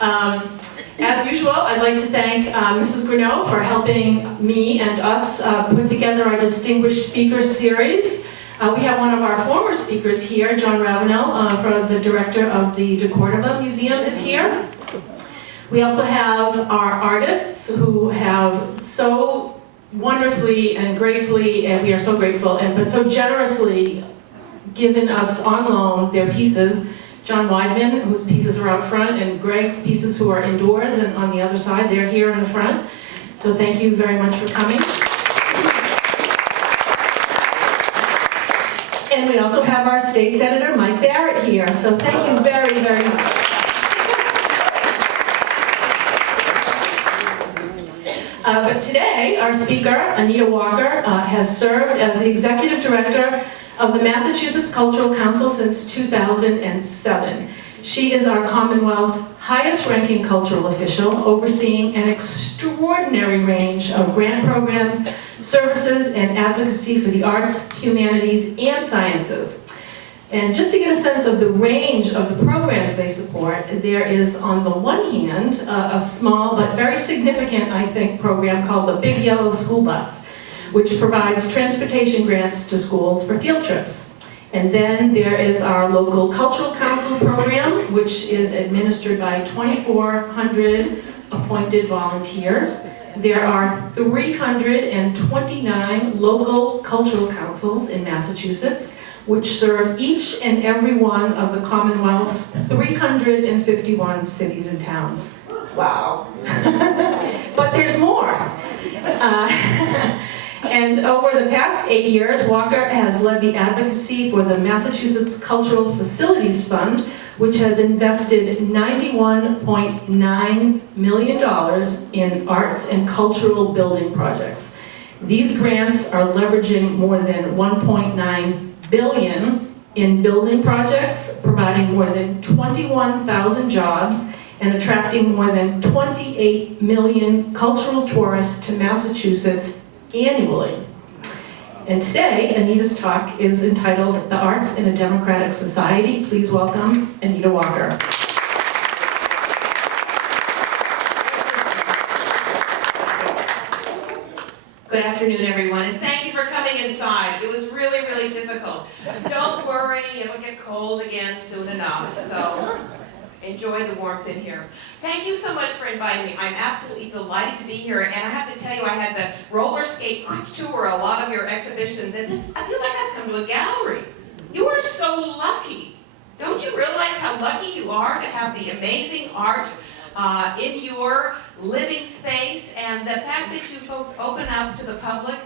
As usual, I'd like to thank Mrs. Greneau for helping me and us put together our Distinguished Speakers Series. We have one of our former speakers here, John Ravenel, the director of the De Cordova Museum is here. We also have our artists who have so wonderfully and gratefully, and we are so grateful, but so generously given us on loan their pieces. John Weidman, whose pieces are out front, and Greg's pieces who are indoors and on the other side. They're here in the front. So thank you very much for coming. And we also have our state senator, Mike Barrett, here. So thank you very, very much. But today, our speaker, Anita Walker, has served as the executive director of the Massachusetts Cultural Council since 2007. She is our Commonwealth's highest-ranking cultural official, overseeing an extraordinary range of grant programs, services, and advocacy for the arts, humanities, and sciences. And just to get a sense of the range of the programs they support, there is, on the one hand, a small but very significant, I think, program called the Big Yellow School Bus, which provides transportation grants to schools for field trips. And then there is our local Cultural Council program, which is administered by 2,400 appointed volunteers. There are 329 local cultural councils in Massachusetts, which serve each and every one of the Commonwealth's 351 cities and towns. Wow. But there's more. And over the past 8 years, Walker has led the advocacy for the Massachusetts Cultural Facilities Fund, which has invested $91.9 million in arts and cultural building projects. These grants are leveraging more than $1.9 billion in building projects, providing more than 21,000 jobs, and attracting more than 28 million cultural tourists to Massachusetts annually. And today, Anita's talk is entitled The Arts in a Democratic Society. Please welcome Anita Walker. Good afternoon, everyone, and thank you for coming inside. It was really, really difficult. Don't worry, it'll get cold again soon enough, so enjoy the warmth in here. Thank you so much for inviting me. I'm absolutely delighted to be here, and I have to tell you, I had the roller skate quick tour, a lot of your exhibitions, and this, I feel like I've come to a gallery. You are so lucky. Don't you realize how lucky you are to have the amazing art in your living space, and the fact that you folks open up to the public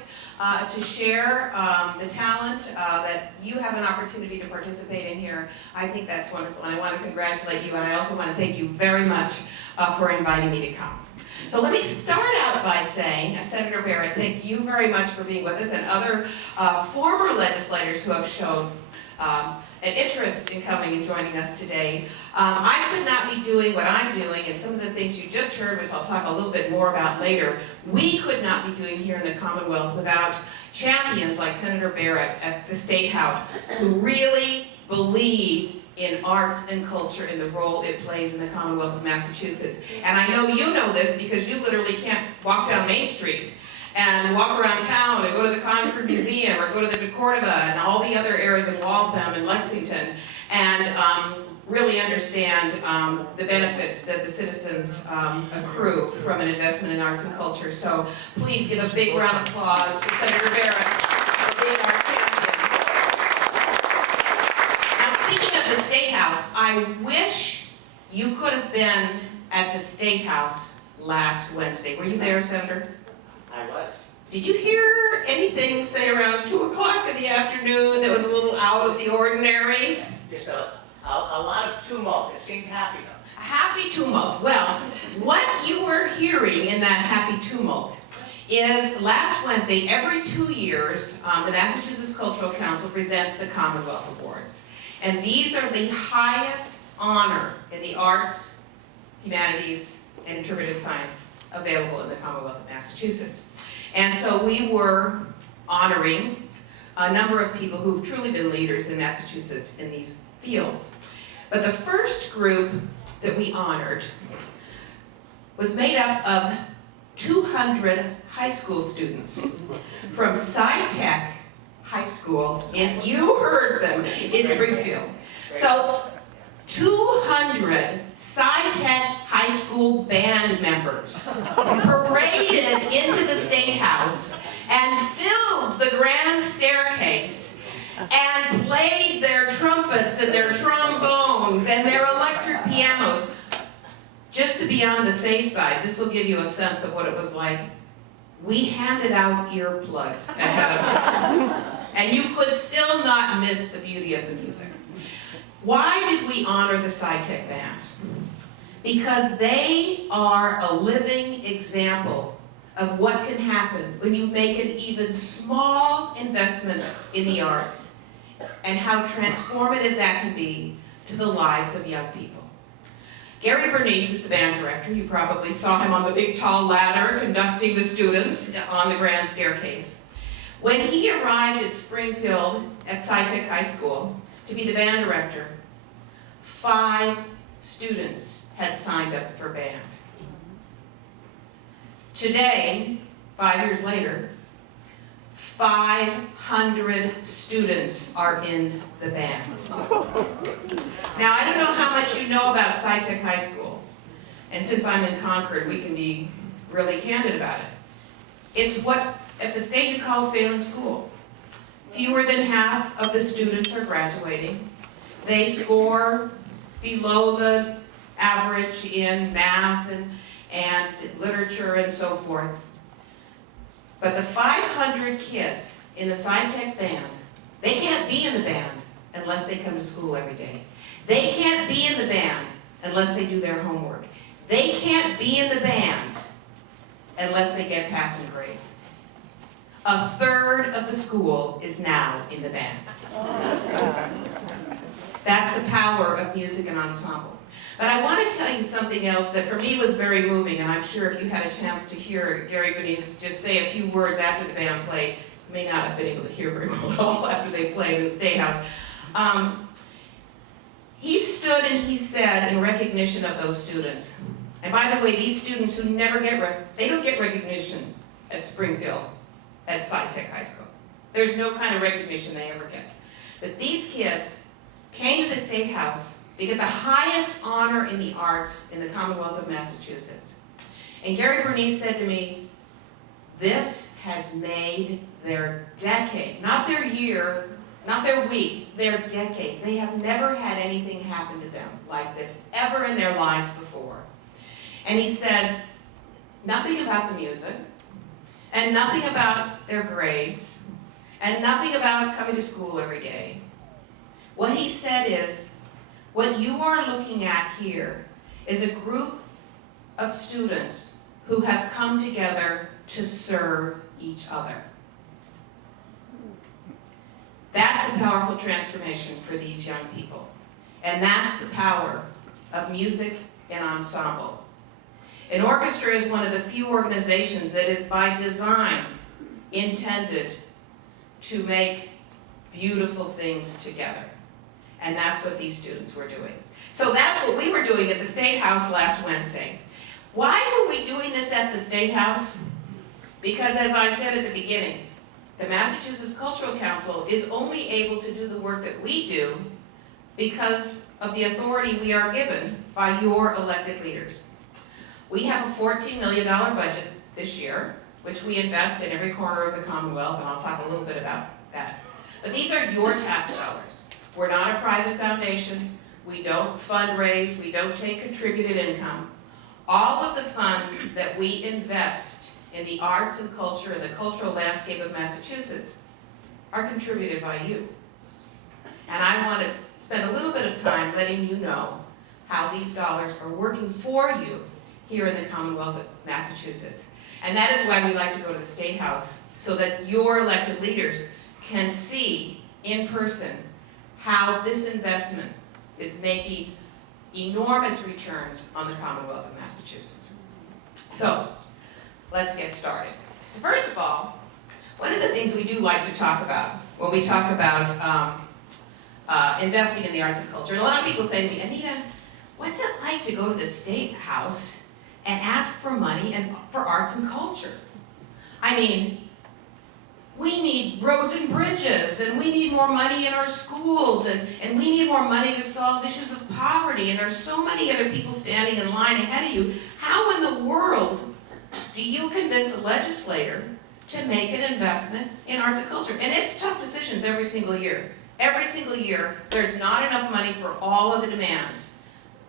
to share the talent that you have an opportunity to participate in here. I think that's wonderful, and I want to congratulate you, and I also want to thank you very much for inviting me to come. So let me start out by saying, Senator Barrett, thank you very much for being with us, and other former legislators who have shown an interest in coming and joining us today. I could not be doing what I'm doing, and some of the things you just heard, which I'll talk a little bit more about later, we could not be doing here in the Commonwealth without champions like Senator Barrett at the State House, who really believe in arts and culture and the role it plays in the Commonwealth of Massachusetts. And I know you know this because you literally can't walk down Main Street and walk around town and go to the Concord Museum or go to the De Cordova and all the other areas of Waltham and Lexington and really understand the benefits that the citizens accrue from an investment in arts and culture. So please give a big round of applause to Senator Barrett for being our champion. Now, speaking of the State House, I wish you could have been at the State House last Wednesday. Were you there, Senator? I was. Did you hear anything, say, around 2 o'clock in the afternoon that was a little out of the ordinary? Just a lot of tumult. It seemed happy though. A happy tumult. Well, what you were hearing in that happy tumult is last Wednesday, every 2 years, the Massachusetts Cultural Council presents the Commonwealth Awards. And these are the highest honor in the arts, humanities, and interpretive science available in the Commonwealth of Massachusetts. And so we were honoring a number of people who've truly been leaders in Massachusetts in these fields. But the first group that we honored was made up of 200 high school students from SciTech High School, and you heard them, in Springfield. So 200 SciTech High School band members paraded into the State House and filled the grand staircase and played their trumpets and their trombones and their electric pianos. Just to be on the safe side, this will give you a sense of what it was like. We handed out earplugs ahead of time, and you could still not miss the beauty of the music. Why did we honor the SciTech band? Because they are a living example of what can happen when you make an even small investment in the arts and how transformative that can be to the lives of young people. Gary Bernice is the band director. You probably saw him on the big tall ladder conducting the students on the grand staircase. When he arrived at Springfield at SciTech High School to be the band director, 5 students had signed up for band. Today, 5 years later, 500 students are in the band. Now, I don't know how much you know about SciTech High School, and since I'm in Concord, we can be really candid about it. It's what at the state you call a failing school. Fewer than half of the students are graduating. They score below the average in math and literature and so forth. But the 500 kids in the SciTech band, they can't be in the band unless they come to school every day. They can't be in the band unless they do their homework. They can't be in the band unless they get passing grades. 1/3 of the school is now in the band. That's the power of music and ensemble. But I want to tell you something else that for me was very moving, and I'm sure if you had a chance to hear Gary Bernice just say a few words after the band played, you may not have been able to hear very well at all after they played in the State House. He stood and he said in recognition of those students, and by the way, these students who never they don't get recognition at Springfield, at SciTech High School. There's no kind of recognition they ever get. But these kids came to the State House to get the highest honor in the arts in the Commonwealth of Massachusetts. And Gary Bernice said to me, this has made their decade, not their year, not their week, their decade. They have never had anything happen to them like this ever in their lives before. And he said, nothing about the music, and nothing about their grades, and nothing about coming to school every day. What he said is, what you are looking at here is a group of students who have come together to serve each other. That's a powerful transformation for these young people. And that's the power of music and ensemble. An orchestra is one of the few organizations that is by design intended to make beautiful things together. And that's what these students were doing. So that's what we were doing at the State House last Wednesday. Why were we doing this at the State House? Because as I said at the beginning, the Massachusetts Cultural Council is only able to do the work that we do because of the authority we are given by your elected leaders. We have a $14 million budget this year, which we invest in every corner of the Commonwealth, and I'll talk a little bit about that. But these are your tax dollars. We're not a private foundation. We don't fundraise. We don't take contributed income. All of the funds that we invest in the arts and culture and the cultural landscape of Massachusetts are contributed by you. And I want to spend a little bit of time letting you know how these dollars are working for you here in the Commonwealth of Massachusetts. And that is why we like to go to the State House, so that your elected leaders can see in person how this investment is making enormous returns on the Commonwealth of Massachusetts. So, let's get started. So first of all, one of the things we do like to talk about when we talk about investing in the arts and culture, and a lot of people say to me, Anita, what's it like to go to the State House and ask for money and for arts and culture? I mean, we need roads and bridges, and we need more money in our schools, and we need more money to solve issues of poverty, and there's so many other people standing in line ahead of you. How in the world do you convince a legislator to make an investment in arts and culture? And it's tough decisions every single year. Every single year, there's not enough money for all of the demands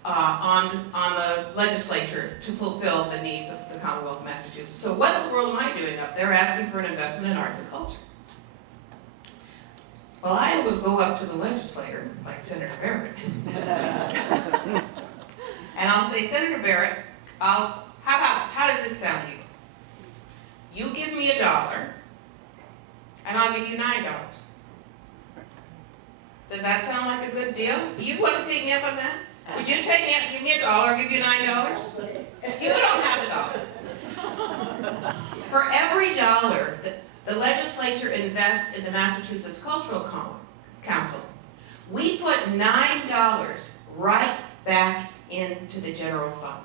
on the legislature to fulfill the needs of the Commonwealth of Massachusetts. So what in the world am I doing up there asking for an investment in arts and culture? Well, I will go up to the legislator, like Senator Barrett, and I'll say, Senator Barrett, how does this sound to you? You give me $1, and I'll give you $9. Does that sound like a good deal? You want to take me up on that? Would you take me up, give me $1, give you $9? You don't have $1. For every $1 that the legislature invests in the Massachusetts Cultural Council, we put $9 right back into the general fund.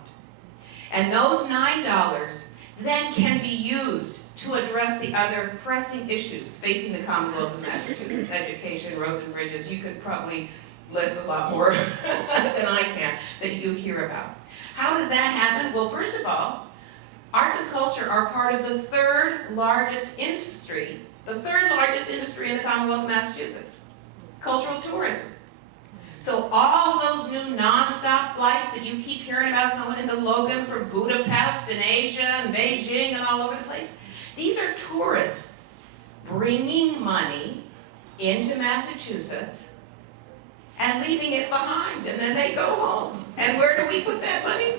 And those $9 then can be used to address the other pressing issues facing the Commonwealth of Massachusetts: education, roads and bridges. You could probably list a lot more than I can that you hear about. How does that happen? Well, first of all, arts and culture are part of the third largest industry in the Commonwealth of Massachusetts: cultural tourism. So all those new non-stop flights that you keep hearing about coming into Logan from Budapest and Asia and Beijing and all over the place, these are tourists bringing money into Massachusetts and leaving it behind, and then they go home. And where do we put that money?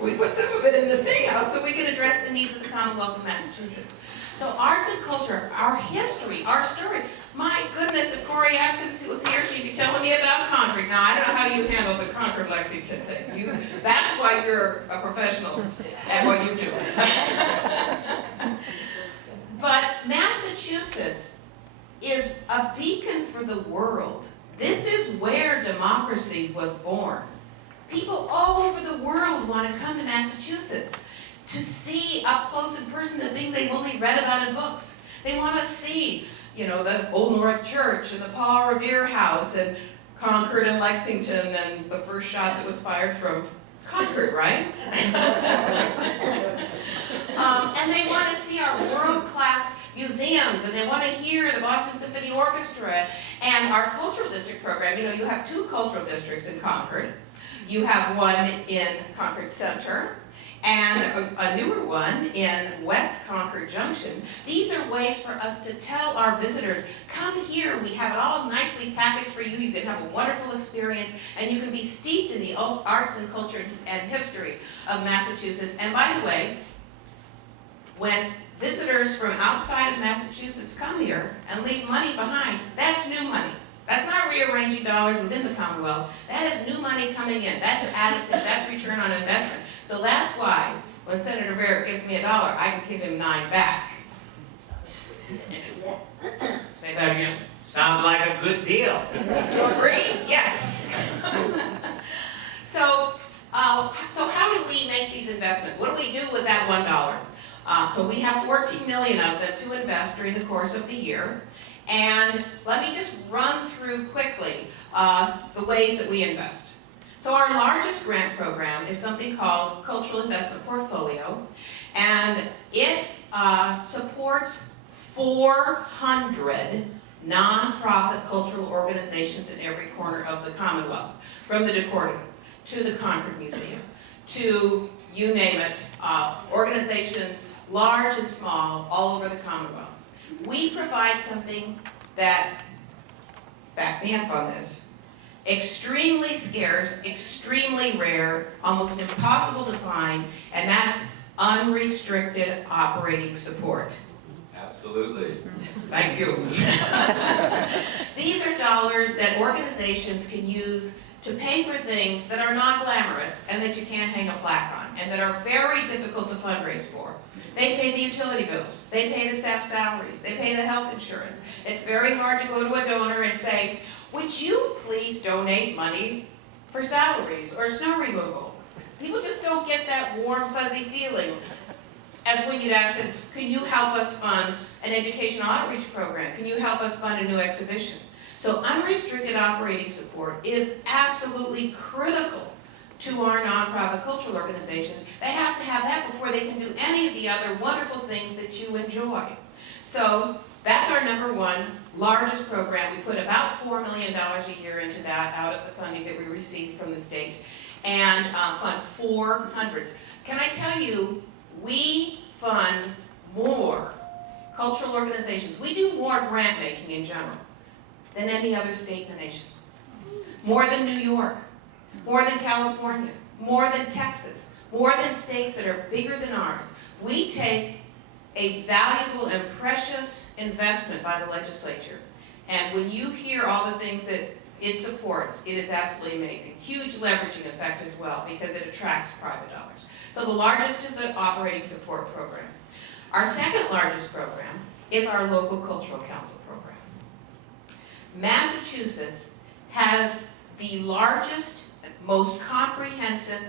We put some of it in the State House so we can address the needs of the Commonwealth of Massachusetts. So arts and culture, our history, our story. My goodness, if Corey Atkins was here, she'd be telling me about Concord. Now, I don't know how you handle the Concord-Lexington thing. That's why you're a professional at what you do. But Massachusetts is a beacon for the world. This is where democracy was born. People all over the world want to come to Massachusetts to see up close and personal the thing they've only read about in books. They want to see, the Old North Church and the Paul Revere House and Concord and Lexington and the first shot that was fired from Concord, right? And they want to see our world-class museums, and they want to hear the Boston Symphony Orchestra and our cultural district program. You have 2 cultural districts in Concord. You have one in Concord Center and a newer one in West Concord Junction. These are ways for us to tell our visitors, come here, we have it all nicely packaged for you, you can have a wonderful experience, and you can be steeped in the arts and culture and history of Massachusetts. And by the way, when visitors from outside of Massachusetts come here and leave money behind, that's new money. That's not rearranging dollars within the Commonwealth. That is new money coming in. That's additive. That's return on investment. So that's why when Senator Barrett gives me $1, I can give him 9 back. Say that again. Sounds like a good deal. You agree? Yes. So how do we make these investments? What do we do with that $1? So we have 14 million of them to invest during the course of the year. And let me just run through quickly the ways that we invest. So our largest grant program is something called Cultural Investment Portfolio, and it supports 400 nonprofit cultural organizations in every corner of the Commonwealth, from the Decortico to the Concord Museum, to you name it, organizations large and small all over the Commonwealth. We provide something that, back me up on this, extremely scarce, extremely rare, almost impossible to find, and that's unrestricted operating support. Absolutely. Thank you. These are dollars that organizations can use to pay for things that are not glamorous and that you can't hang a plaque on and that are very difficult to fundraise for. They pay the utility bills, they pay the staff salaries, they pay the health insurance. It's very hard to go to a donor and say, would you please donate money for salaries or snow removal. People just don't get that warm, fuzzy feeling as when you'd ask them, can you help us fund an educational outreach program? Can you help us fund a new exhibition? So unrestricted operating support is absolutely critical to our nonprofit cultural organizations. They have to have that before they can do any of the other wonderful things that you enjoy. So that's our number one largest program. We put about $4 million a year into that out of the funding that we received from the state, and fund 400s. Can I tell you, we fund more cultural organizations. We do more grant making in general than any other state in the nation. More than New York, more than California, more than Texas, more than states that are bigger than ours. We take a valuable and precious investment by the legislature. And when you hear all the things that it supports, it is absolutely amazing. Huge leveraging effect as well, because it attracts private dollars. So the largest is the operating support program. Our second largest program is our local cultural council program. Massachusetts has the largest, most comprehensive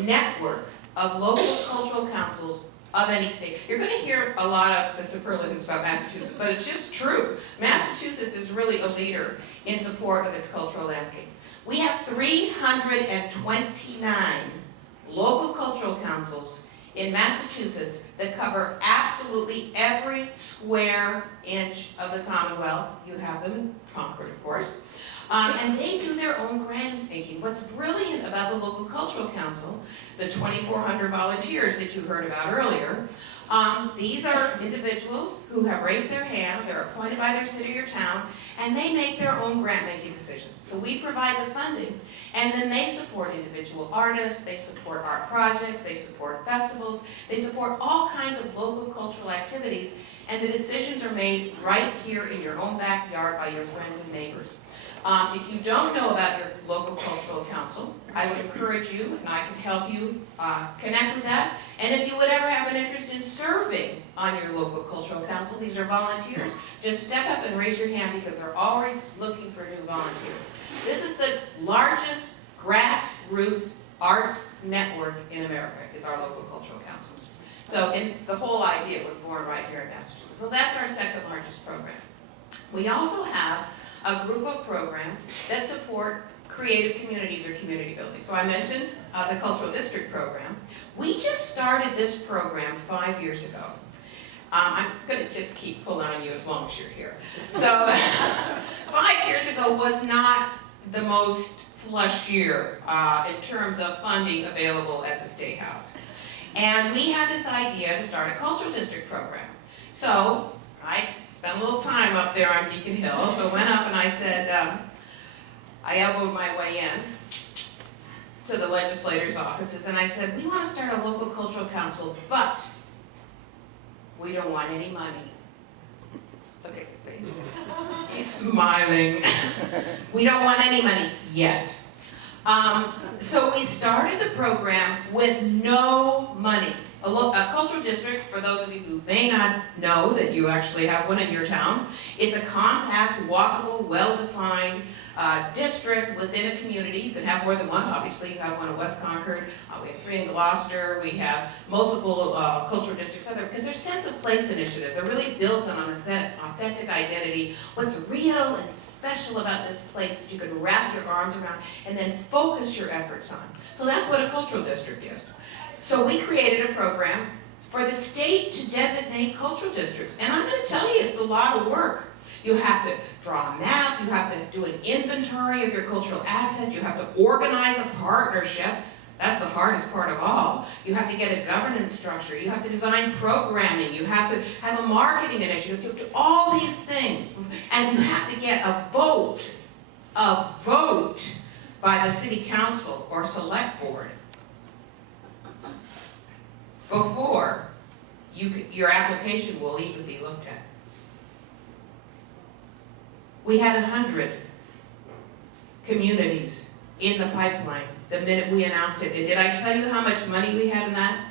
network of local cultural councils of any state. You're going to hear a lot of the superlatives about Massachusetts, but it's just true. Massachusetts is really a leader in support of its cultural landscape. We have 329 local cultural councils in Massachusetts that cover absolutely every square inch of the Commonwealth. You have them in Concord, of course. And they do their own grant making. What's brilliant about the local cultural council, the 2,400 volunteers that you heard about earlier, these are individuals who have raised their hand, they're appointed by their city or town, and they make their own grant making decisions. So we provide the funding, and then they support individual artists, they support art projects, they support festivals, they support all kinds of local cultural activities, and the decisions are made right here in your own backyard by your friends and neighbors. If you don't know about your local cultural council, I would encourage you, and I can help you connect with that. And if you would ever have an interest in serving on your local cultural council, these are volunteers. Just step up and raise your hand, because they're always looking for new volunteers. This is the largest grassroots arts network in America, is our local cultural councils. So, and the whole idea was born right here in Massachusetts. So that's our second largest program. We also have a group of programs that support creative communities or community building. So I mentioned the Cultural District Program. We just started this program 5 years ago. I'm going to just keep pulling on you as long as you're here. So 5 years ago was not the most flush year in terms of funding available at the State House. And we had this idea to start a Cultural District Program. So I spent a little time up there on Beacon Hill, so I went up and I said, I elbowed my way in to the legislators' offices, and I said, we want to start a local cultural council, but we don't want any money. Look at his face. He's smiling. We don't want any money yet. So we started the program with no money. A cultural district, for those of you who may not know that you actually have one in your town, it's a compact, walkable, well-defined district within a community. You can have more than one, obviously. You have one in West Concord, we have 3 in Gloucester, we have multiple cultural districts out there, because they're sense of place initiatives. They're really built on an authentic identity, what's real and special about this place that you can wrap your arms around and then focus your efforts on. So that's what a cultural district is. So we created a program for the state to designate cultural districts. And I'm going to tell you, it's a lot of work. You have to draw a map, you have to do an inventory of your cultural assets, you have to organize a partnership. That's the hardest part of all. You have to get a governance structure, you have to design programming, you have to have a marketing initiative, you have to do all these things. And you have to get a vote by the city council or select board before your application will even be looked at. We had 100 communities in the pipeline the minute we announced it. And did I tell you how much money we had in that?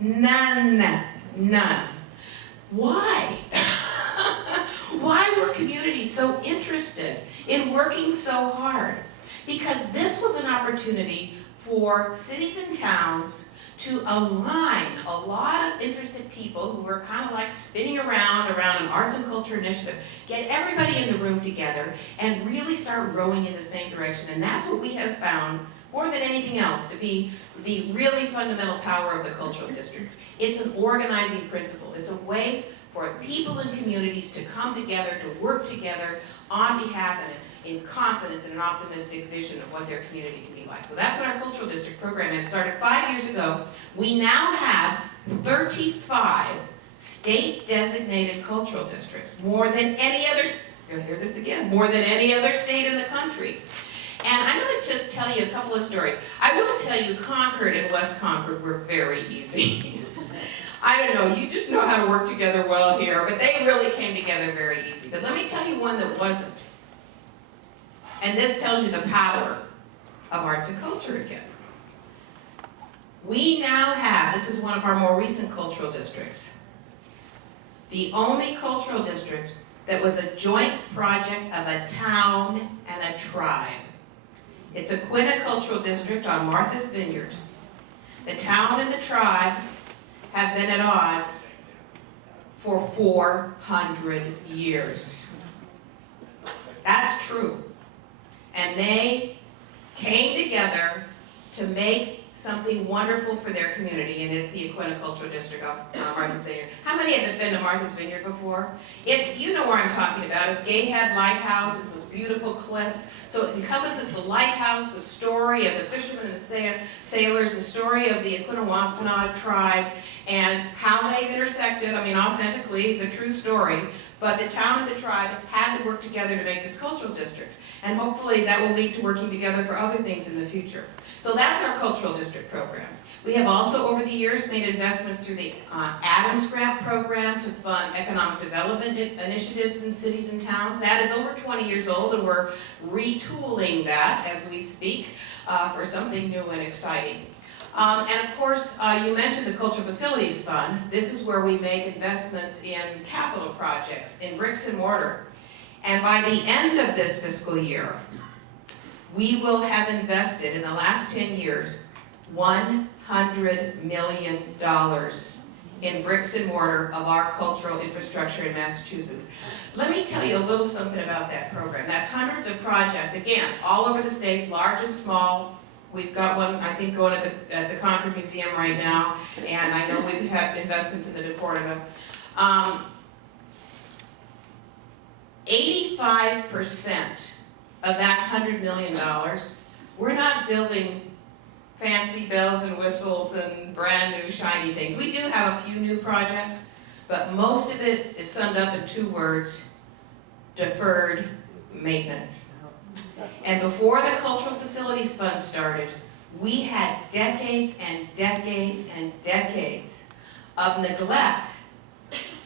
None. Why? Why were communities so interested in working so hard? because this was an opportunity for cities and towns to align a lot of interested people who were kind of like spinning around an arts and culture initiative, get everybody in the room together and really start rowing in the same direction. And that's what we have found, more than anything else, to be the really fundamental power of the cultural districts. It's an organizing principle. It's a way for people and communities to come together, to work together on behalf and in confidence and an optimistic vision of what their community can be like. So that's what our cultural district program has started 5 years ago. We now have 35 state designated cultural districts, more than any other, you'll hear this again, more than any other state in the country. And I'm going to just tell you a couple of stories. I will tell you Concord and West Concord were very easy. I don't know, you just know how to work together well here, but they really came together very easy. But let me tell you one that wasn't. And this tells you the power of arts and culture again. We now have, this is one of our more recent cultural districts, the only cultural district that was a joint project of a town and a tribe. It's a Quina Cultural District on Martha's Vineyard. The town and the tribe have been at odds for 400 years. That's true. And they came together to make something wonderful for their community, and it's the Aquina Cultural District of Martha's Vineyard. How many have been to Martha's Vineyard before? It's, you know where I'm talking about. It's Gay Head Lighthouse. It's those beautiful cliffs. So it encompasses the lighthouse, the story of the fishermen and the sailors, the story of the Aquina Wampanoag tribe, and how they've intersected, I mean, authentically, the true story. But the town and the tribe had to work together to make this cultural district. And hopefully that will lead to working together for other things in the future. So that's our cultural district program. We have also, over the years, made investments through the Adams Grant program to fund economic development initiatives in cities and towns. That is over 20 years old, and we're retooling that as we speak for something new and exciting. And of course, you mentioned the Cultural Facilities Fund. This is where we make investments in capital projects, in bricks and mortar. And by the end of this fiscal year, we will have invested in the last 10 years $100 million in bricks and mortar of our cultural infrastructure in Massachusetts. Let me tell you a little something about that program. That's hundreds of projects, again, all over the state, large and small. We've got one, I think, going at the Concord Museum right now, and I know we've had investments in the Deportiva. 85% of that $100 million, we're not building fancy bells and whistles and brand new shiny things. We do have a few new projects, but most of it is summed up in 2 words: deferred maintenance. And before the Cultural Facilities Fund started, we had decades and decades and decades of neglect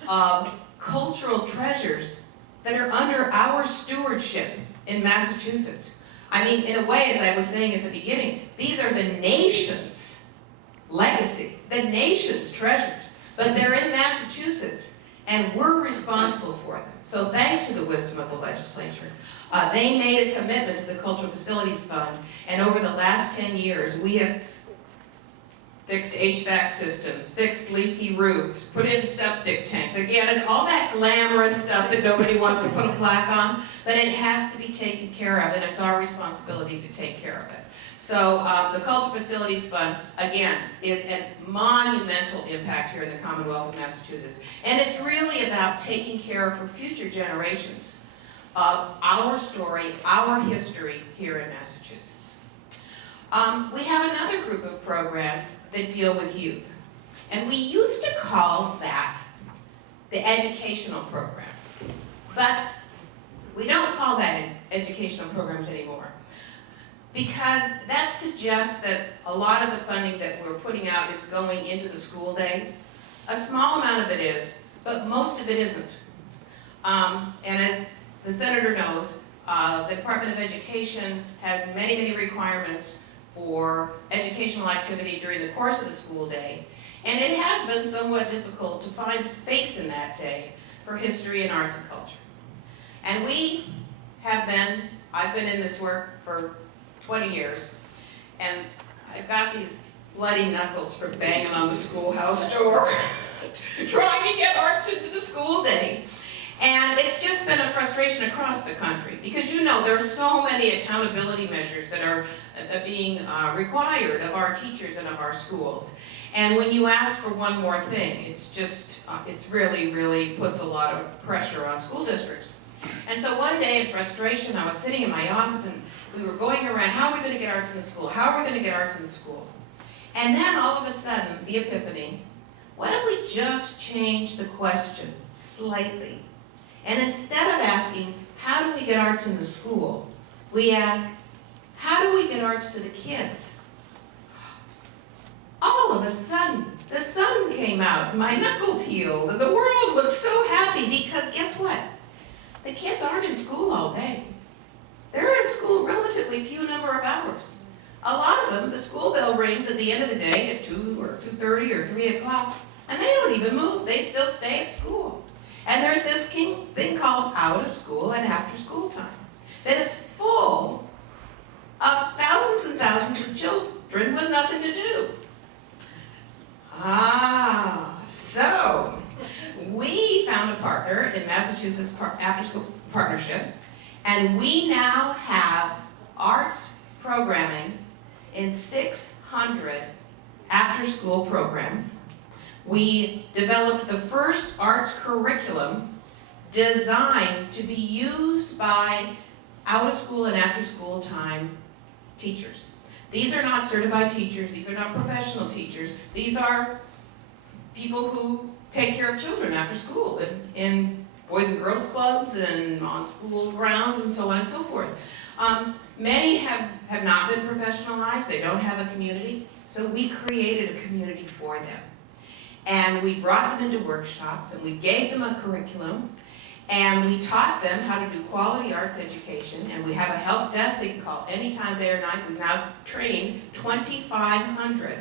of cultural treasures that are under our stewardship in Massachusetts. I mean, in a way, as I was saying at the beginning, these are the nation's legacy, the nation's treasures, but they're in Massachusetts, and we're responsible for them. So thanks to the wisdom of the legislature, they made a commitment to the Cultural Facilities Fund, and over the last 10 years, we have fixed HVAC systems, fixed leaky roofs, put in septic tanks. Again, it's all that glamorous stuff that nobody wants to put a plaque on, but it has to be taken care of, and it's our responsibility to take care of it. So the Cultural Facilities Fund, again, is a monumental impact here in the Commonwealth of Massachusetts. And it's really about taking care of, for future generations, of our story, our history here in Massachusetts. We have another group of programs that deal with youth. And we used to call that the educational programs. But we don't call that educational programs anymore, because that suggests that a lot of the funding that we're putting out is going into the school day. A small amount of it is, but most of it isn't. And as the Senator knows, the Department of Education has many, many requirements for educational activity during the course of the school day. And it has been somewhat difficult to find space in that day for history and arts and culture. And we have been, I've been in this work for 20 years. And I've got these bloody knuckles for banging on the schoolhouse door, trying to get arts into the school day. And it's just been a frustration across the country because there are so many accountability measures that are being required of our teachers and of our schools. And when you ask for one more thing, it's really puts a lot of pressure on school districts. And so one day in frustration, I was sitting in my office and we were going around, how are we going to get arts in the school? How are we going to get arts in the school? And then all of a sudden, the epiphany, what if we just change the question slightly? And instead of asking, how do we get arts in the school? We ask, how do we get arts to the kids? All of a sudden, the sun came out, my knuckles healed, and the world looked so happy because guess what? The kids aren't in school all day. They're in school relatively few number of hours. A lot of them, the school bell rings at the end of the day at 2 or 2:30 or 3 o'clock, and they don't even move. They still stay at school. And there's this thing called out of school and after school time that is full of thousands and thousands of children with nothing to do. So we found a partner in Massachusetts After School Partnership, and we now have arts programming in 600 after-school programs. We developed the first arts curriculum designed to be used by out-of-school and after-school time teachers. These are not certified teachers, these are not professional teachers, these are people who take care of children after school in boys and girls clubs and on school grounds and so on and so forth. Many have not been professionalized, they don't have a community, so we created a community for them. And we brought them into workshops and we gave them a curriculum and we taught them how to do quality arts education, and we have a help desk they can call anytime, day or night. We've now trained 2,500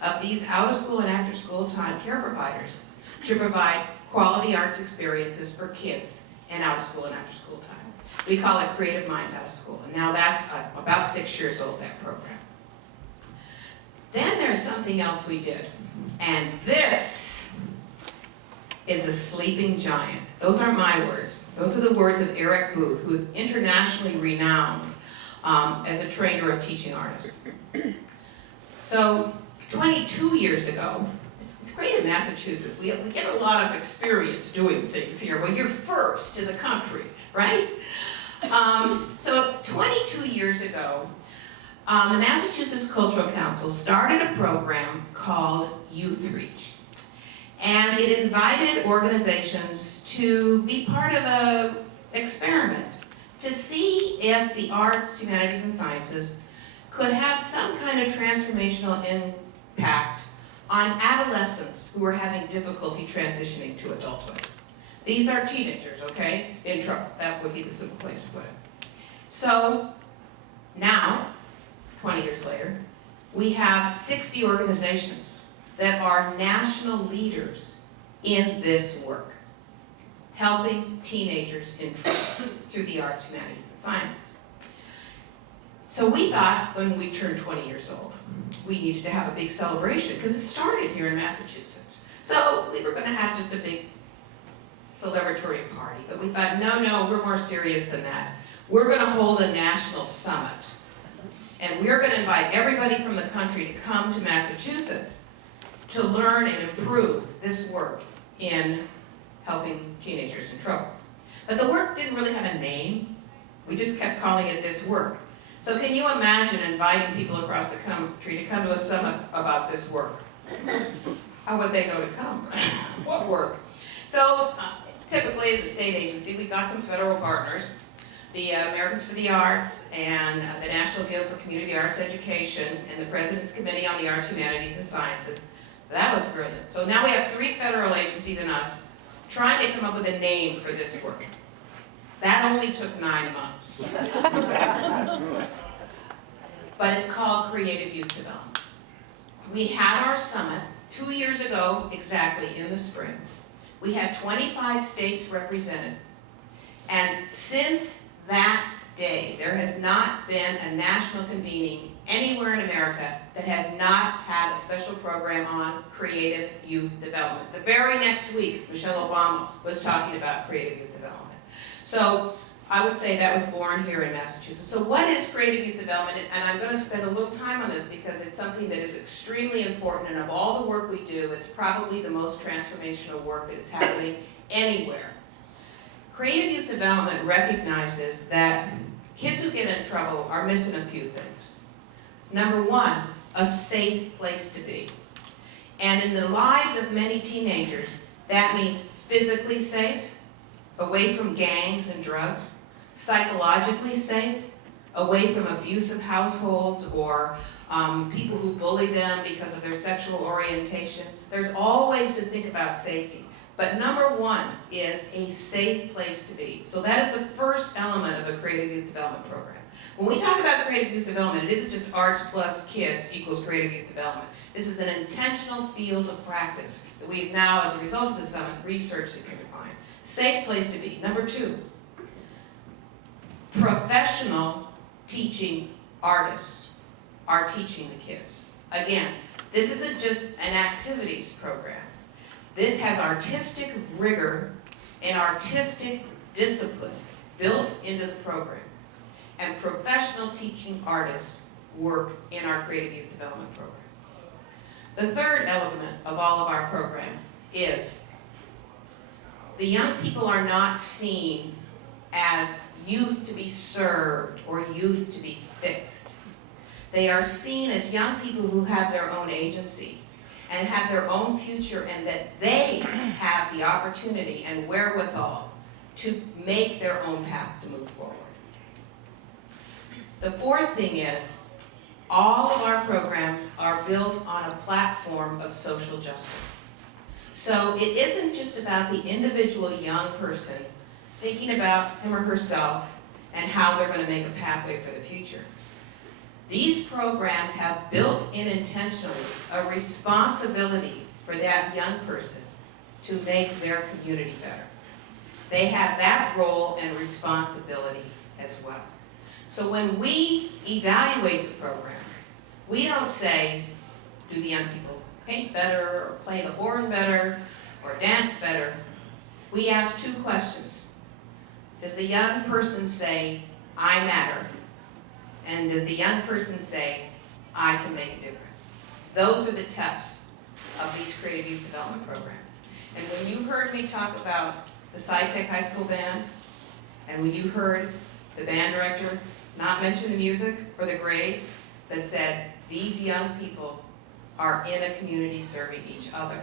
of these out-of-school and after-school time care providers to provide quality arts experiences for kids in out-of-school and after-school time. We call it Creative Minds Out of School, and now that's about 6 years old, that program. Then there's something else we did, and this is a sleeping giant. Those aren't my words. Those are the words of Eric Booth, who is internationally renowned as a trainer of teaching artists. So 22 years ago, it's great in Massachusetts. We get a lot of experience doing things here when you're first in the country, right? So 22 years ago, the Massachusetts Cultural Council started a program called Youth Reach. And it invited organizations to be part of an experiment to see if the arts, humanities, and sciences could have some kind of transformational impact on adolescents who are having difficulty transitioning to adulthood. These are teenagers, okay? In trouble. That would be the simple place to put it. So now, 20 years later, we have 60 organizations that are national leaders in this work, helping teenagers in trouble through the arts, humanities, and sciences. So we thought when we turned 20 years old, we needed to have a big celebration because it started here in Massachusetts. So we were going to have just a big celebratory party, but we thought, no, we're more serious than that. We're going to hold a national summit, and we're going to invite everybody from the country to come to Massachusetts to learn and improve this work in helping teenagers in trouble. But the work didn't really have a name. We just kept calling it this work. So can you imagine inviting people across the country to come to a summit about this work? How would they know to come? What work? So typically as a state agency, we've got some federal partners, the Americans for the Arts and the National Guild for Community Arts Education and the President's Committee on the Arts, Humanities, and Sciences. That was brilliant. So now we have 3 federal agencies and us trying to come up with a name for this work. That only took 9 months. But it's called Creative Youth Development. We had our summit 2 years ago, exactly in the spring. We had 25 states represented. And since that day. There has not been a national convening anywhere in America that has not had a special program on creative youth development. The very next week, Michelle Obama was talking about creative youth development. So I would say that was born here in Massachusetts. So what is creative youth development? And I'm going to spend a little time on this because it's something that is extremely important, and of all the work we do, it's probably the most transformational work that is happening anywhere. Creative youth development recognizes that kids who get in trouble are missing a few things. Number one, a safe place to be. And in the lives of many teenagers, that means physically safe, away from gangs and drugs, psychologically safe, away from abusive households or people who bully them because of their sexual orientation. There's always to think about safety. But number one is a safe place to be. So that is the first element of a creative youth development program. When we talk about creative youth development, it isn't just arts plus kids equals creative youth development. This is an intentional field of practice that we've now, as a result of the summit, researched and can define. Safe place to be. Number two, professional teaching artists are teaching the kids. Again, this isn't just an activities program. This has artistic rigor and artistic discipline built into the program. And professional teaching artists work in our creative youth development programs. The third element of all of our programs is the young people are not seen as youth to be served or youth to be fixed. They are seen as young people who have their own agency and have their own future, and that they have the opportunity and wherewithal to make their own path to move forward. The fourth thing is, all of our programs are built on a platform of social justice. So it isn't just about the individual young person thinking about him or herself and how they're going to make a pathway for the future. These programs have built in intentionally a responsibility for that young person to make their community better. They have that role and responsibility as well. So when we evaluate the programs, we don't say, do the young people paint better, or play the horn better, or dance better? We ask two questions. Does the young person say, I matter? And does the young person say, I can make a difference? Those are the tests of these creative youth development programs. And when you heard me talk about the SciTech High School band, and when you heard the band director not mention the music or the grades, but said, these young people are in a community serving each other.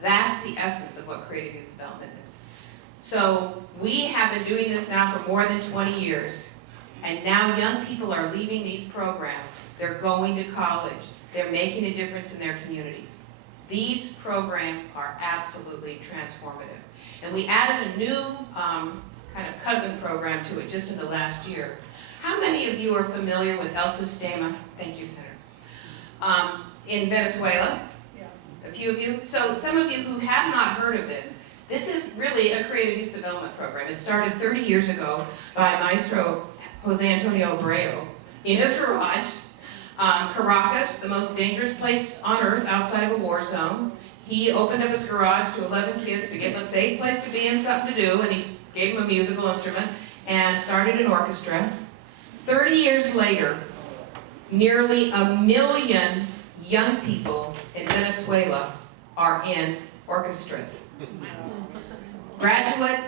That's the essence of what creative youth development is. So we have been doing this now for more than 20 years, and now young people are leaving these programs. They're going to college. They're making a difference in their communities. These programs are absolutely transformative. And we added a new kind of cousin program to it just in the last year. How many of you are familiar with El Sistema? Thank you, Senator. In Venezuela? Yeah. A few of you? So some of you who have not heard of this, this is really a creative youth development program. It started 30 years ago by Maestro Jose Antonio Abreu in his garage. Caracas, the most dangerous place on earth outside of a war zone. He opened up his garage to 11 kids to give them a safe place to be and something to do, and he gave them a musical instrument and started an orchestra. 30 years later, nearly 1 million young people in Venezuela are in orchestras. Graduate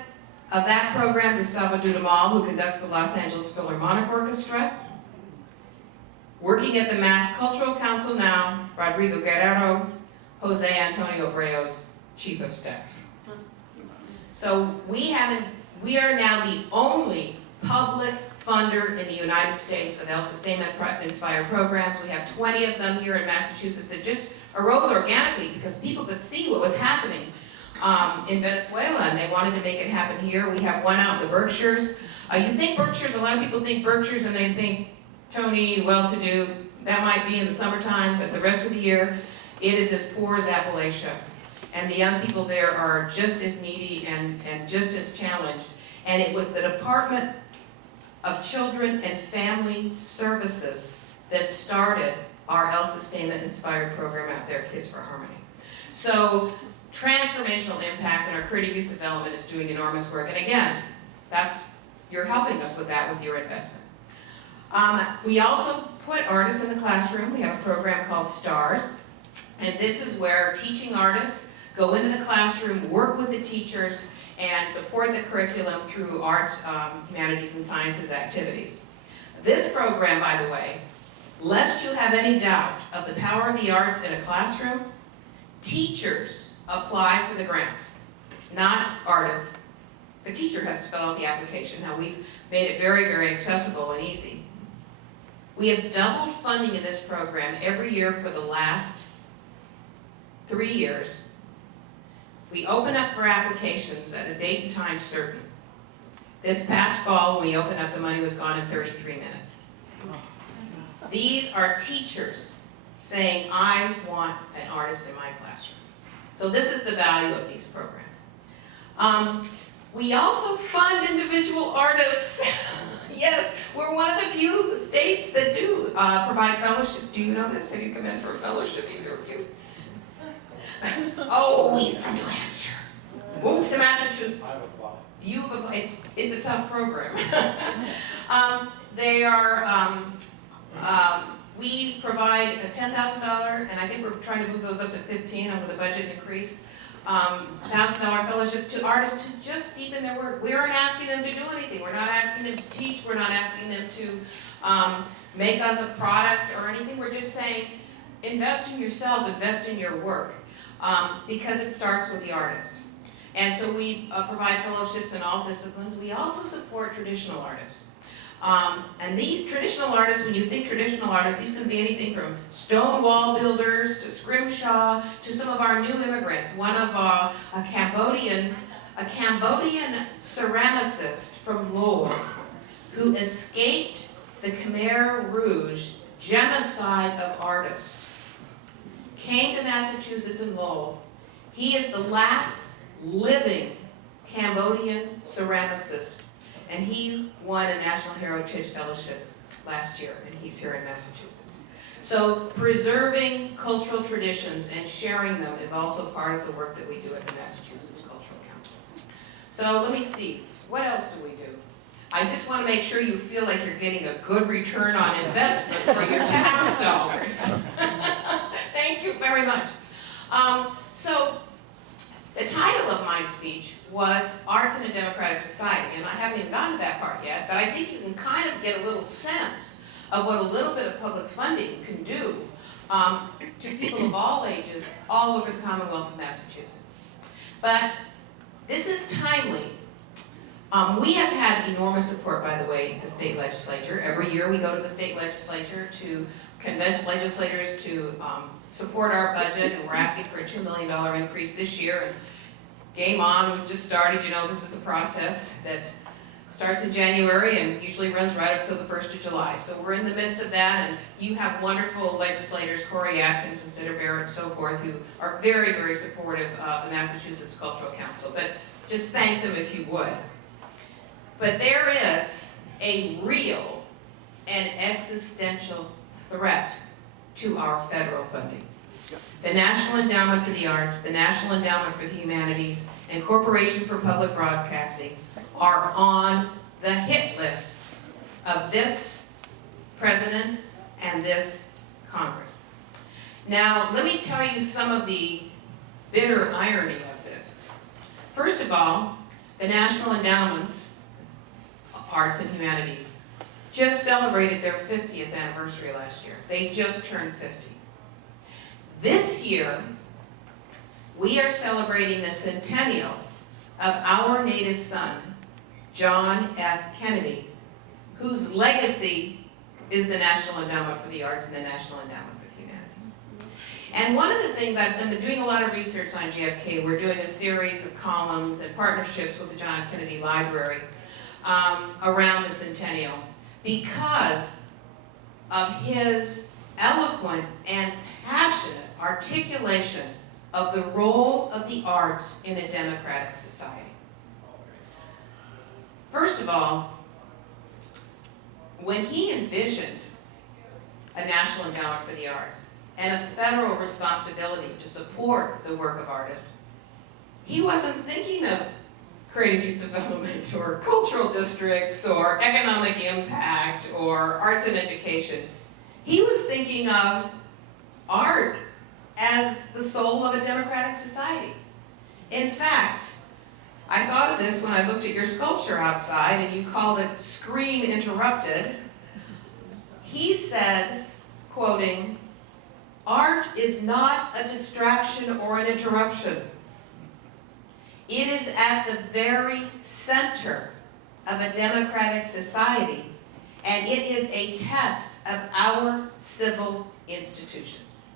of that program, Gustavo Dudamel, who conducts the Los Angeles Philharmonic Orchestra. Working at the Mass Cultural Council now, Rodrigo Guerrero, Jose Antonio Abreu's chief of staff. So we are now the only public funder in the United States of El Sistema-inspired programs. We have 20 of them here in Massachusetts that just arose organically because people could see what was happening in Venezuela, and they wanted to make it happen here. We have one out in the Berkshires. You think Berkshires, a lot of people think Berkshires and they think Tony, well-to-do. That might be in the summertime, but the rest of the year, it is as poor as Appalachia. And the young people there are just as needy and just as challenged. And it was the Department of Children and Family Services that started our El Sustainment Inspired program out there, Kids for Harmony. So transformational impact, and our creative youth development is doing enormous work. And again, you're helping us with that with your investment. We also put artists in the classroom. We have a program called STARS, and this is where teaching artists go into the classroom, work with the teachers, and support the curriculum through arts, humanities, and sciences activities. This program, by the way, lest you have any doubt of the power of the arts in a classroom, teachers apply for the grants, not artists. The teacher has to fill out the application. Now, we've made it very, very accessible and easy. We have doubled funding in this program every year for the last 3 years. We open up for applications at a date and time certain. This past fall, when we opened up, the money was gone in 33 minutes. These are teachers saying, I want an artist in my classroom. So this is the value of these programs. We also fund individual artists. Yes, we're one of the few states that do provide fellowship. Do you know this? Have you come in for a fellowship, either of you? Oh, he's from New Hampshire. Move to Massachusetts. You've applied. It's a tough program. We provide a $10,000, and I think we're trying to move those up to $15,000 over the budget increase. $1,000 fellowships to artists to just deepen their work. We aren't asking them to do anything. We're not asking them to teach. We're not asking them to make us a product or anything. We're just saying, invest in yourself, invest in your work, because it starts with the artist. And so we provide fellowships in all disciplines. We also support traditional artists. And these traditional artists, when you think traditional artists, these can be anything from stone wall builders to scrimshaw to some of our new immigrants. One of a Cambodian ceramicist from Lowell who escaped the Khmer Rouge genocide of artists, came to Massachusetts and Lowell. He is the last living Cambodian ceramicist, and he won a National Heritage Fellowship last year, and he's here in Massachusetts. So preserving cultural traditions and sharing them is also part of the work that we do at the Massachusetts Cultural Council. So let me see, what else do we do? I just want to make sure you feel like you're getting a good return on investment for your tax dollars. Thank you very much. So the title of my speech was Arts in a Democratic Society, and I haven't even gotten to that part yet, but I think you can kind of get a little sense of what a little bit of public funding can do to people of all ages all over the Commonwealth of Massachusetts. But this is timely. We have had enormous support, by the way, at the state legislature. Every year we go to the state legislature to convince legislators to support our budget, and we're asking for a $2 million increase this year. And game on, we've just started. You know, this is a process that starts in January and usually runs right up till the 1st of July. So we're in the midst of that, and you have wonderful legislators, Corey Atkins and Senator Barrett and so forth, who are very, very supportive of the Massachusetts Cultural Council. But just thank them if you would. But there is a real and existential threat to our federal funding. The National Endowment for the Arts, the National Endowment for the Humanities, and Corporation for Public Broadcasting are on the hit list of this president and this Congress. Now, let me tell you some of the bitter irony of this. First of all, the National Endowments, Arts and Humanities, just celebrated their 50th anniversary last year. They just turned 50. This year, we are celebrating the centennial of our native son, John F. Kennedy, whose legacy is the National Endowment for the Arts and the National Endowment for the Humanities. And one of the things, I've been doing a lot of research on JFK. We're doing a series of columns and partnerships with the John F. Kennedy Library around the centennial because of his eloquent and passionate articulation of the role of the arts in a democratic society. First of all, when he envisioned a National Endowment for the Arts and a federal responsibility to support the work of artists, he wasn't thinking of creative youth development or cultural districts or economic impact or arts and education. He was thinking of art as the soul of a democratic society. In fact, I thought of this when I looked at your sculpture outside and you called it Screen Interrupted. He said, quoting, "Art is not a distraction or an interruption. It is at the very center of a democratic society, and it is a test of our civil institutions."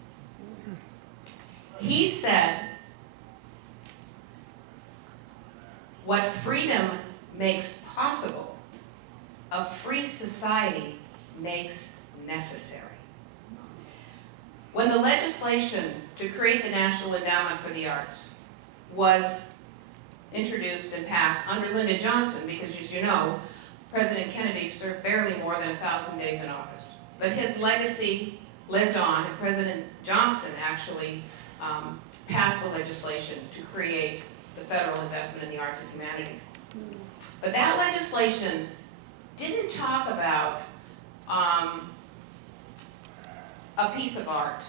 He said, what freedom makes possible, a free society makes necessary. When the legislation to create the National Endowment for the Arts was introduced and passed under Lyndon Johnson, because as you know, President Kennedy served barely more than 1,000 days in office. But his legacy lived on, and President Johnson actually passed the legislation to create the federal investment in the arts and humanities. But that legislation didn't talk about a piece of art,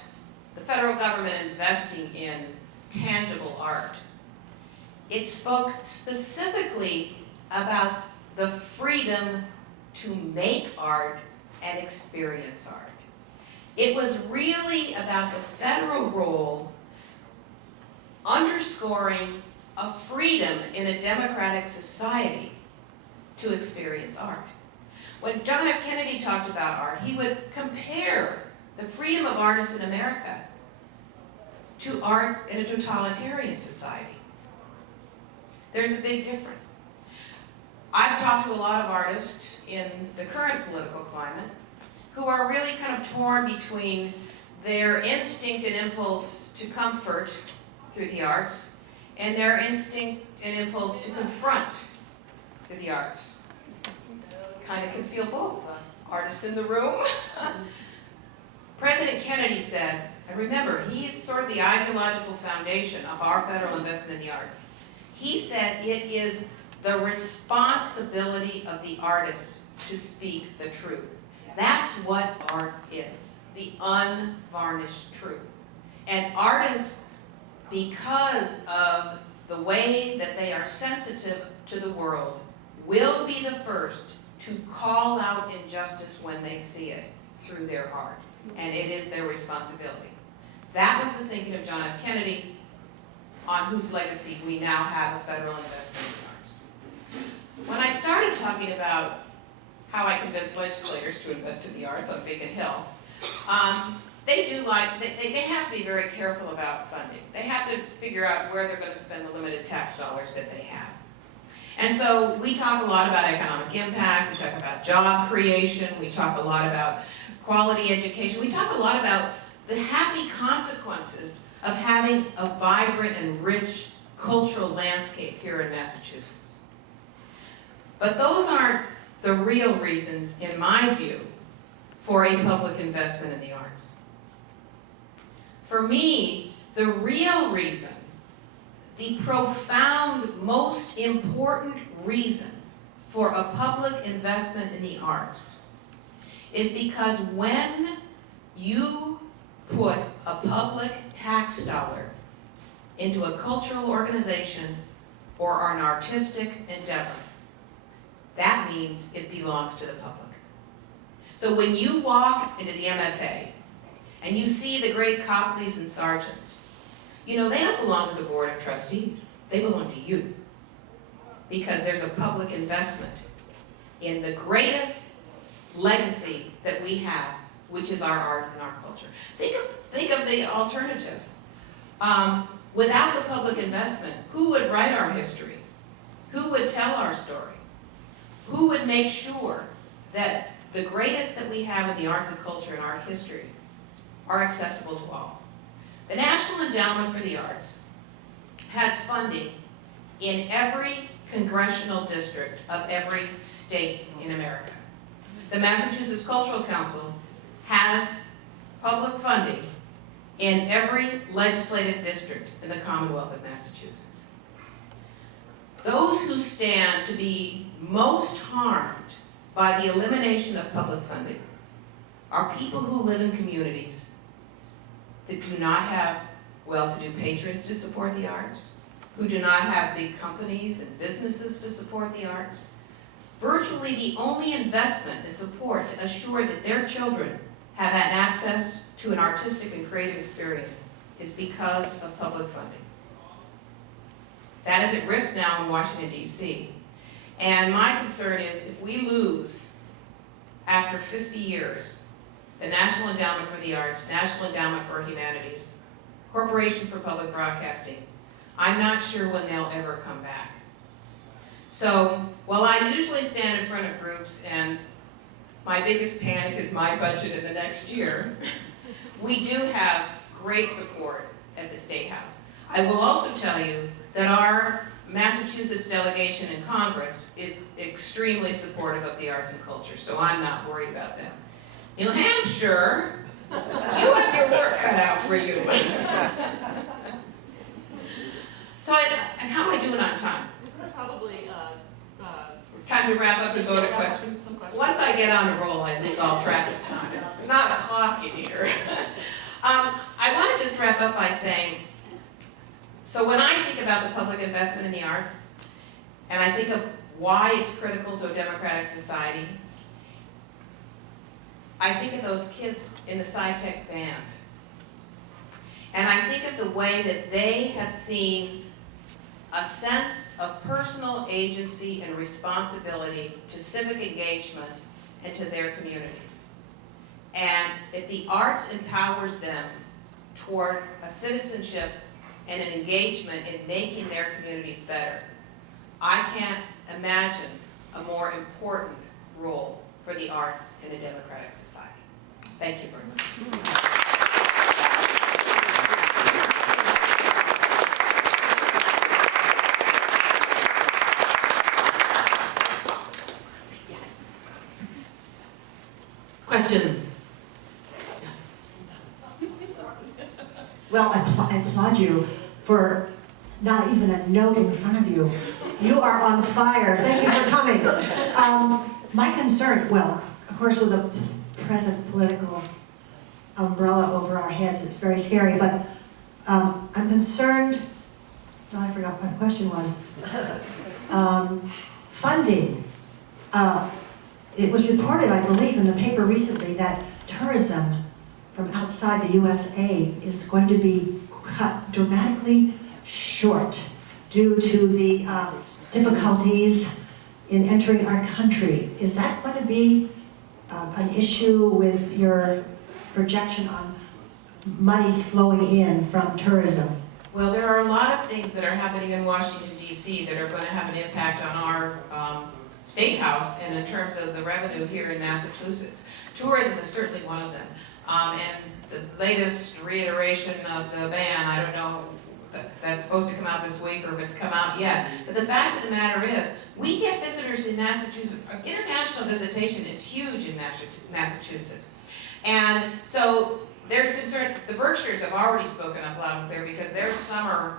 the federal government investing in tangible art. It spoke specifically about the freedom to make art and experience art. It was really about the federal role underscoring a freedom in a democratic society to experience art. When John F. Kennedy talked about art, he would compare the freedom of artists in America to art in a totalitarian society. There's a big difference. I've talked to a lot of artists in the current political climate who are really kind of torn between their instinct and impulse to comfort through the arts and their instinct and impulse to confront through the arts. Kind of can feel both. Artists in the room. President Kennedy said, and remember, he's sort of the ideological foundation of our federal investment in the arts. He said it is the responsibility of the artist to speak the truth. That's what art is, the unvarnished truth. And artists, because of the way that they are sensitive to the world, will be the first to call out injustice when they see it through their art. And it is their responsibility. That was the thinking of John F. Kennedy, on whose legacy we now have a federal investment in the arts. When I started talking about how I convinced legislators to invest in the arts on Beacon Hill, they have to be very careful about funding. They have to figure out where they're going to spend the limited tax dollars that they have. And so we talk a lot about economic impact, we talk about job creation, we talk a lot about quality education, we talk a lot about the happy consequences of having a vibrant and rich cultural landscape here in Massachusetts. But those aren't the real reasons, in my view, for a public investment in the arts. For me, the real reason, the profound, most important reason for a public investment in the arts is because when you put a public tax dollar into a cultural organization or an artistic endeavor, that means it belongs to the public. So when you walk into the MFA and you see the great Cockleys and Sargents, you know, they don't belong to the Board of Trustees. They belong to you. Because there's a public investment in the greatest legacy that we have, which is our art and our culture. Think of the alternative. Without the public investment, who would write our history? Who would tell our story? Who would make sure that the greatest that we have in the arts and culture and art history are accessible to all? The National Endowment for the Arts has funding in every congressional district of every state in America. the Massachusetts Cultural Council has public funding in every legislative district in the Commonwealth of Massachusetts. Those who stand to be most harmed by the elimination of public funding are people who live in communities that do not have well-to-do patrons to support the arts, who do not have big companies and businesses to support the arts. Virtually the only investment and support to assure that their children have had access to an artistic and creative experience is because of public funding. That is at risk now in Washington, D.C. And my concern is if we lose, after 50 years, the National Endowment for the Arts, National Endowment for Humanities, Corporation for Public Broadcasting, I'm not sure when they'll ever come back. So while I usually stand in front of groups and my biggest panic is my budget in the next year, we do have great support at the State House. I will also tell you that our Massachusetts delegation in Congress is extremely supportive of the arts and culture, so I'm not worried about them. New Hampshire, you have your work cut out for you. So how am I doing on time? Probably, Time to wrap up and go to questions? some questions. Once I get on a roll, I lose all track of time. There's not a clock in here. I want to just wrap up by saying, so when I think about the public investment in the arts, and I think of why it's critical to a democratic society, I think of those kids in the SciTech band. And I think of the way that they have seen a sense of personal agency and responsibility to civic engagement and to their communities. And if the arts empowers them toward a citizenship and an engagement in making their communities better, I can't imagine a more important role for the arts in a democratic society. Thank you very much. Questions? Yes. Well, I applaud you for not even a note in front of you. You are on fire. Thank you for coming. My concern, well, of course, with the present political umbrella over our heads, it's very scary, but I'm concerned, no, I forgot what the question was. Funding. It was reported, I believe, in the paper recently that tourism from outside the USA is going to be cut dramatically short due to the difficulties in entering our country. Is that going to be an issue with your projection on monies flowing in from tourism? Well, there are a lot of things that are happening in Washington, D.C. that are going to have an impact on our State House and in terms of the revenue here in Massachusetts. Tourism is certainly one of them. And the latest reiteration of the ban, I don't know if that's supposed to come out this week or if it's come out yet. But the fact of the matter is, we get visitors in Massachusetts. International visitation is huge in Massachusetts. And so there's concern, the Berkshires have already spoken up loud and clear because their summer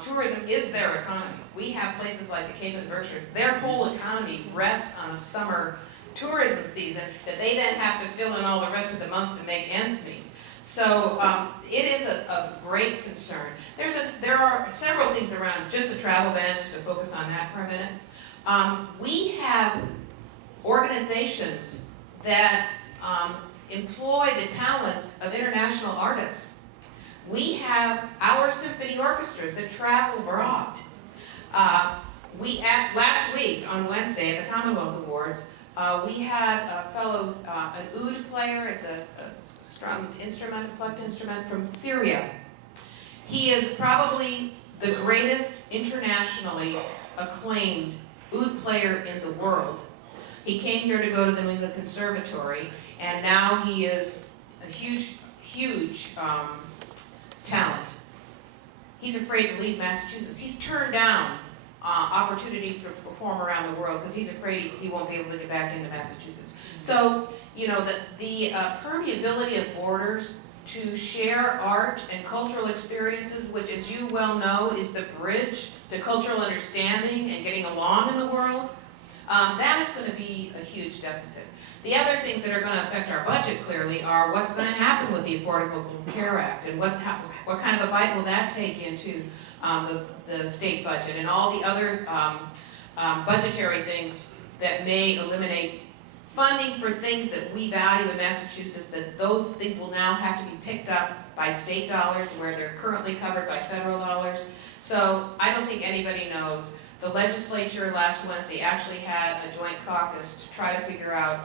tourism is their economy. We have places like the Cape of the Berkshires. Their whole economy rests on a summer tourism season that they then have to fill in all the rest of the months to make ends meet. So it is a great concern. There are several things around just the travel ban, just to focus on that for a minute. We have organizations that employ the talents of international artists. We have our symphony orchestras that travel abroad. Last week on Wednesday at the Commonwealth Awards, we had a fellow, an oud player, it's a strummed instrument, plucked instrument from Syria. He is probably the greatest internationally acclaimed oud player in the world. He came here to go to the New England Conservatory, and now he is a huge, huge talent. He's afraid to leave Massachusetts. He's turned down opportunities to perform around the world because he's afraid he won't be able to get back into Massachusetts. So, you know, the permeability of borders to share art and cultural experiences, which, as you well know, is the bridge to cultural understanding and getting along in the world, that is going to be a huge deficit. The other things that are going to affect our budget, clearly, are what's going to happen with the Affordable Care Act and what kind of a bite will that take into the state budget and all the other budgetary things that may eliminate funding for things that we value in Massachusetts, that those things will now have to be picked up by state dollars where they're currently covered by federal dollars. So I don't think anybody knows. The legislature last Wednesday actually had a joint caucus to try to figure out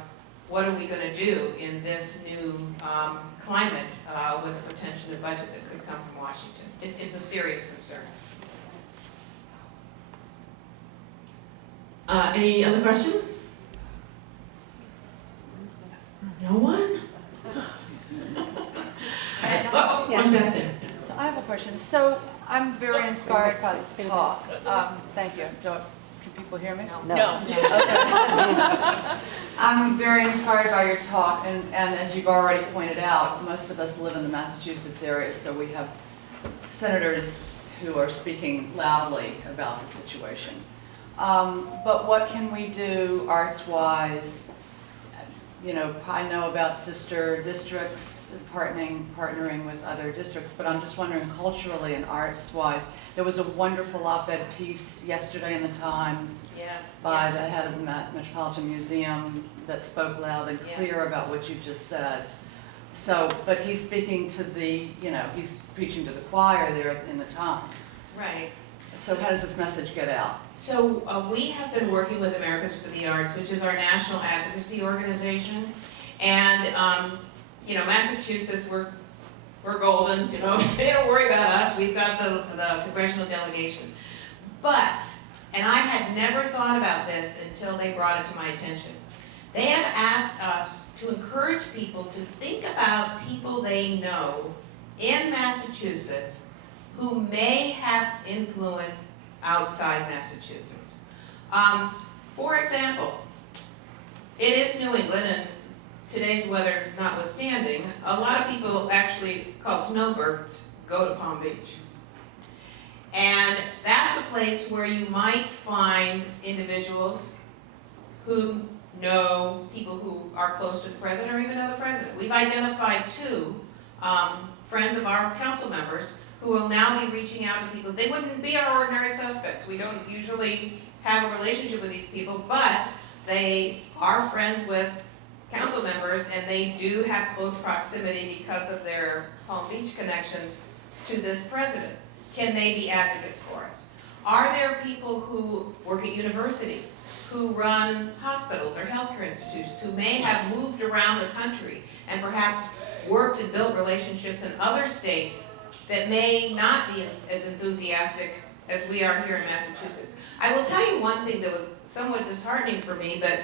what are we going to do in this new climate with the potential new budget that could come from Washington. It's a serious concern. Any other questions? No one? Oh, one back there. So I have a question. So I'm very inspired by this talk. Thank you. Can people hear me? No. Okay. I'm very inspired by your talk, and as you've already pointed out, most of us live in the Massachusetts area, so we have senators who are speaking loudly about the situation. But what can we do arts-wise? You know, I know about sister districts partnering with other districts, but I'm just wondering culturally and arts-wise. There was a wonderful op-ed piece yesterday in the Times by the head of the Metropolitan Museum that spoke loud and clear about what you just said. So, but he's speaking to the, you know, he's preaching to the choir there in the Times. Right. So how does this message get out? So we have been working with Americans for the Arts, which is our national advocacy organization. And, you know, Massachusetts, we're golden, you know, they don't worry about us. We've got the congressional delegation. But, and I had never thought about this until they brought it to my attention. They have asked us to encourage people to think about people they know in Massachusetts who may have influence outside Massachusetts. For example, it is New England, and today's weather notwithstanding, a lot of people actually called snowbirds go to Palm Beach. And that's a place where you might find individuals who know people who are close to the president or even know the president. We've identified two friends of our council members who will now be reaching out to people. They wouldn't be our ordinary suspects. We don't usually have a relationship with these people, but they are friends with council members and they do have close proximity because of their Palm Beach connections to this president. Can they be advocates for us? Are there people who work at universities, who run hospitals or healthcare institutions, who may have moved around the country and perhaps worked and built relationships in other states that may not be as enthusiastic as we are here in Massachusetts? I will tell you one thing that was somewhat disheartening for me, but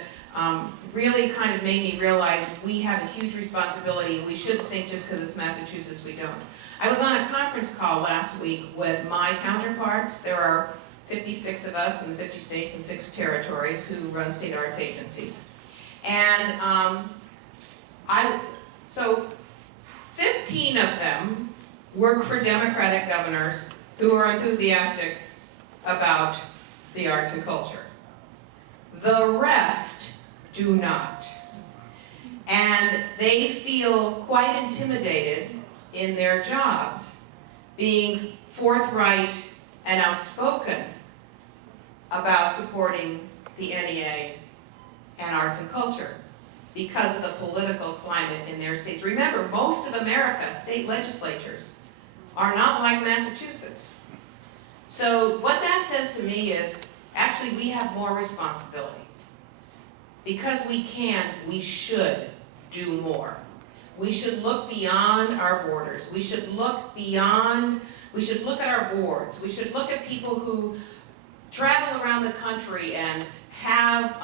really kind of made me realize we have a huge responsibility and we shouldn't think just because it's Massachusetts we don't. I was on a conference call last week with my counterparts. There are 56 of us in 50 states and 6 territories who run state arts agencies. And so 15 of them work for Democratic governors who are enthusiastic about the arts and culture. The rest do not. And they feel quite intimidated in their jobs, being forthright and outspoken about supporting the NEA and arts and culture because of the political climate in their states. Remember, most of America's state legislatures are not like Massachusetts. So what that says to me is, actually we have more responsibility. Because we can, we should do more. We should look beyond our borders. We should look beyond, we should look at our boards. We should look at people who travel around the country and have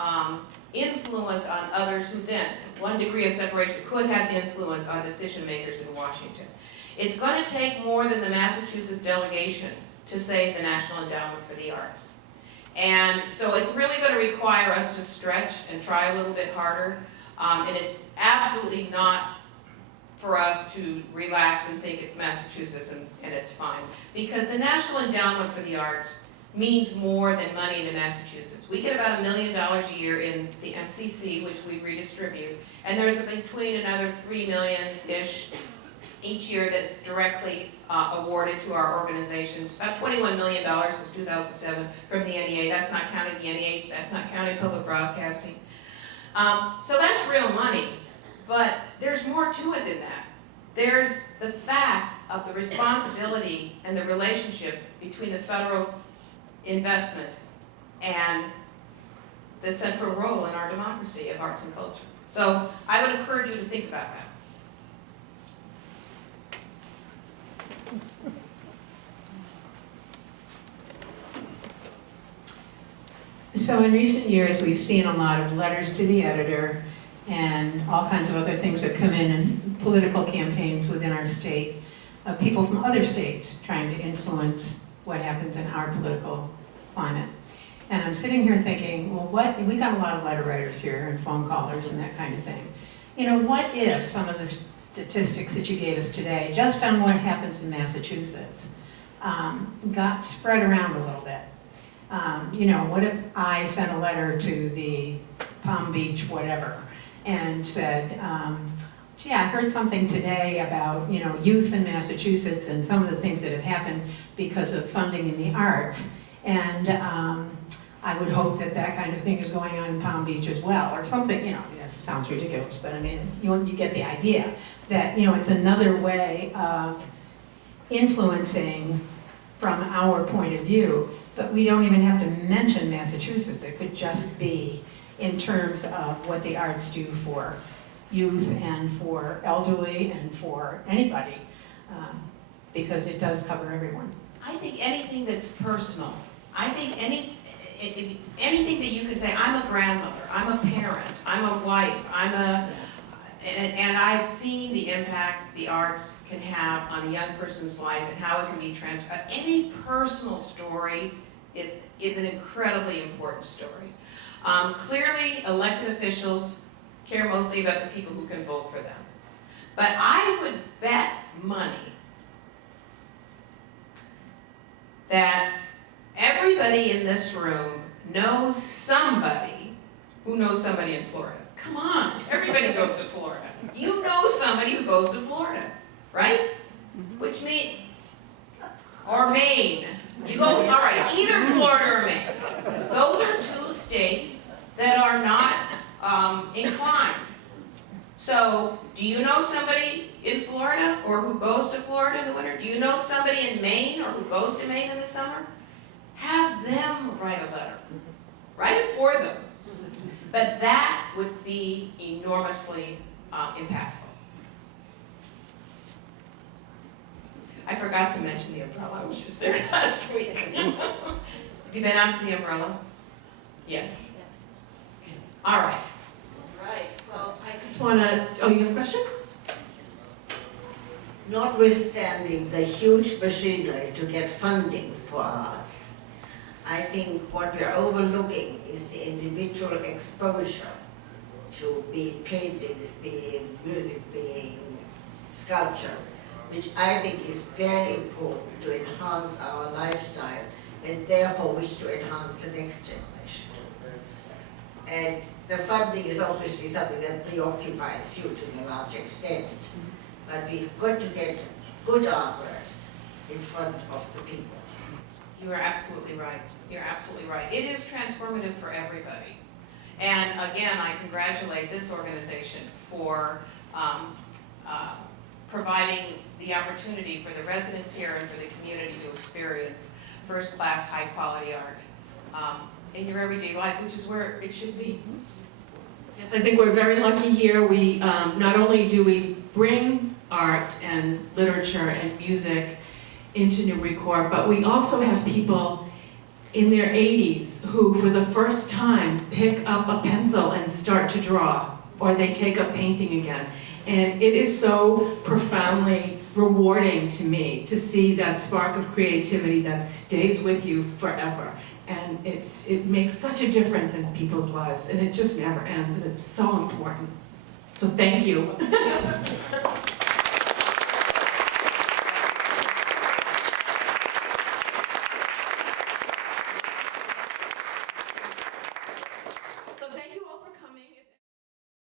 influence on others who then, 1 degree of separation, could have influence on decision makers in Washington. It's going to take more than the Massachusetts delegation to save the National Endowment for the Arts. And so it's really going to require us to stretch and try a little bit harder. And it's absolutely not for us to relax and think it's Massachusetts and it's fine. Because the National Endowment for the Arts means more than money to Massachusetts. We get about $1 million a year in the MCC, which we redistribute, and there's between another $3 million-ish each year that's directly awarded to our organizations. About $21 million since 2007 from the NEA. That's not counting the NEH, that's not counting public broadcasting. So that's real money, but there's more to it than that. There's the fact of the responsibility and the relationship between the federal investment and the central role in our democracy of arts and culture. So I would encourage you to think about that. So in recent years, we've seen a lot of letters to the editor and all kinds of other things that come in political campaigns within our state, of people from other states trying to influence what happens in our political climate. And I'm sitting here thinking, well, we got a lot of letter writers here and phone callers and that kind of thing. You know, what if some of the statistics that you gave us today, just on what happens in Massachusetts, got spread around a little bit? You know, what if I sent a letter to the Palm Beach whatever and said, gee, I heard something today about, you know, youth in Massachusetts and some of the things that have happened because of funding in the arts. And I would hope that that kind of thing is going on in Palm Beach as well, or something, you know, that sounds ridiculous, but I mean, you get the idea that, you know, it's another way of influencing from our point of view, but we don't even have to mention Massachusetts. It could just be in terms of what the arts do for youth and for elderly and for anybody, because it does cover everyone. I think anything that's personal, I think anything that you can say, I'm a grandmother, I'm a parent, I'm a wife, and I've seen the impact the arts can have on a young person's life and how it can be transferred. Any personal story is an incredibly important story. Clearly, elected officials care mostly about the people who can vote for them. But I would bet money that everybody in this room knows somebody who knows somebody in Florida. Come on, everybody goes to Florida. You know somebody who goes to Florida, right? Which means, or Maine. You go, all right, either Florida or Maine. Those are two states that are not inclined. So, do you know somebody in Florida or who goes to Florida in the winter? Do you know somebody in Maine or who goes to Maine in the summer? Have them write a letter. Write it for them. But that would be enormously impactful. I forgot to mention the umbrella. I was just there last week. Have you been out to the umbrella? Yes. All right. Right, well, I just want to, oh, you have a question? Notwithstanding the huge machinery to get funding for arts, I think what we are overlooking is the individual exposure to be paintings, being music, being sculpture, which I think is very important to enhance our lifestyle and therefore wish to enhance the next generation. And the funding is obviously something that preoccupies you to a large extent, but we've got to get good artworks in front of the people. You are absolutely right. You're absolutely right. It is transformative for everybody. And again, I congratulate this organization for providing the opportunity for the residents here and for the community to experience first-class, high-quality art in your everyday life, which is where it should be. Yes, I think we're very lucky here. We not only do we bring art and literature and music into Newbury Court, but we also have people in their 80s who, for the first time, pick up a pencil and start to draw, or they take up painting again. And it is so profoundly rewarding to me to see that spark of creativity that stays with you forever. And it makes such a difference in people's lives, and it just never ends, and it's so important. So thank you.